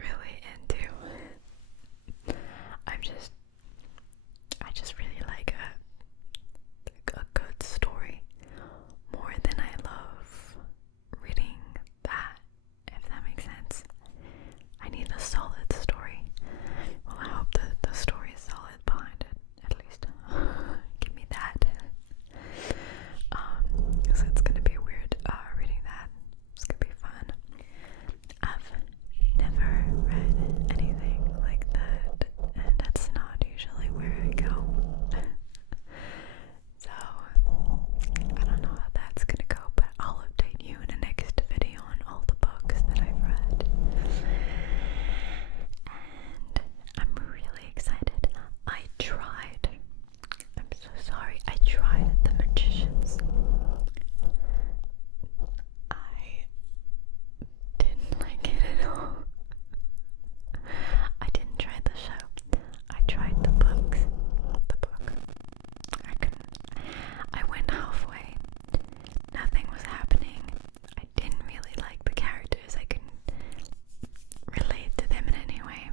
really into. I just really like a good story more than I love reading that, if that makes sense. I need a solid story. Well, I hope the story is solid behind it, at least. Give me that. So it's gonna be weird reading that. It's gonna be fun. I've never read anything like that, and that's not usually where I go. So, I don't know how that's gonna go, but I'll update you in the next video on all the books that I've read. And I'm really excited. I'm so sorry, I tried The Magicians. I didn't like it at all. I didn't try the show. I tried the books. The book. I went halfway. Nothing was happening. I didn't really like the characters. I couldn't relate to them in any way.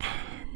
And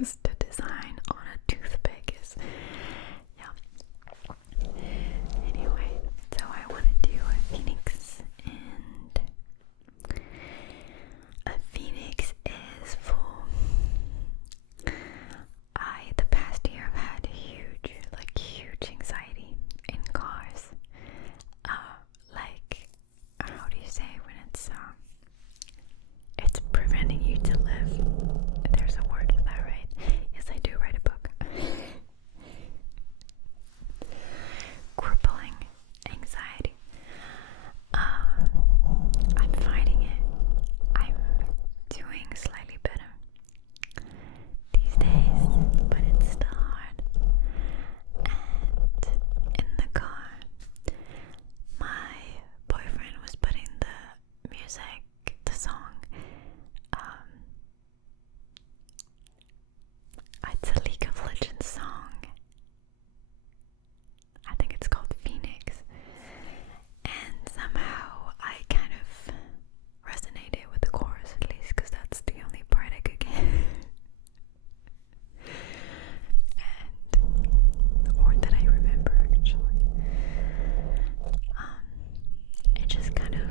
because the design on a toothpick is, yeah. Anyway, so I want to do a phoenix, and a phoenix is full. The past year I've had huge anxiety in cars. How do you say when it's preventing you to live? There's a word for that, right? Yes, I do write a book. Crippling anxiety. I'm fighting it. I'm doing slightly better these days, but it's still hard. And in the car, my boyfriend was putting the music, the song, it's a League of Legends song. I think it's called Phoenix. And somehow I kind of resonated with the chorus, at least, because that's the only part I could get. Or that I remember, actually. It just kind of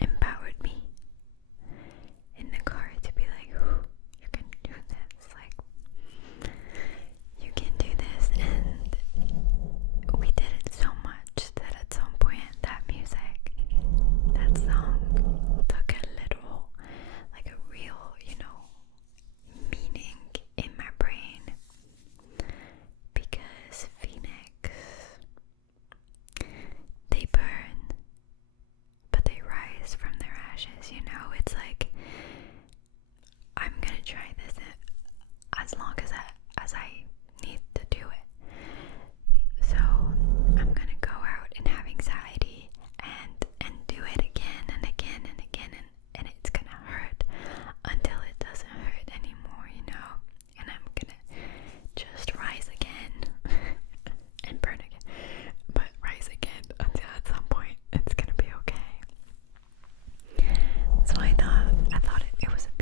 empowered me in the car to be like, you can do this, like, you can do this. And we did it so much that at some point that music, that song took a literal, like a real, meaning in my brain, because Phoenix, they burn, but they rise from their ashes. It's like, I'm gonna try this as long as I need to do it. So I'm gonna go out and have anxiety and do it again and again and again, and it's gonna hurt until it doesn't hurt anymore, and I'm gonna just rise again and burn again, but rise again until at some point it's gonna be okay. So I thought it was a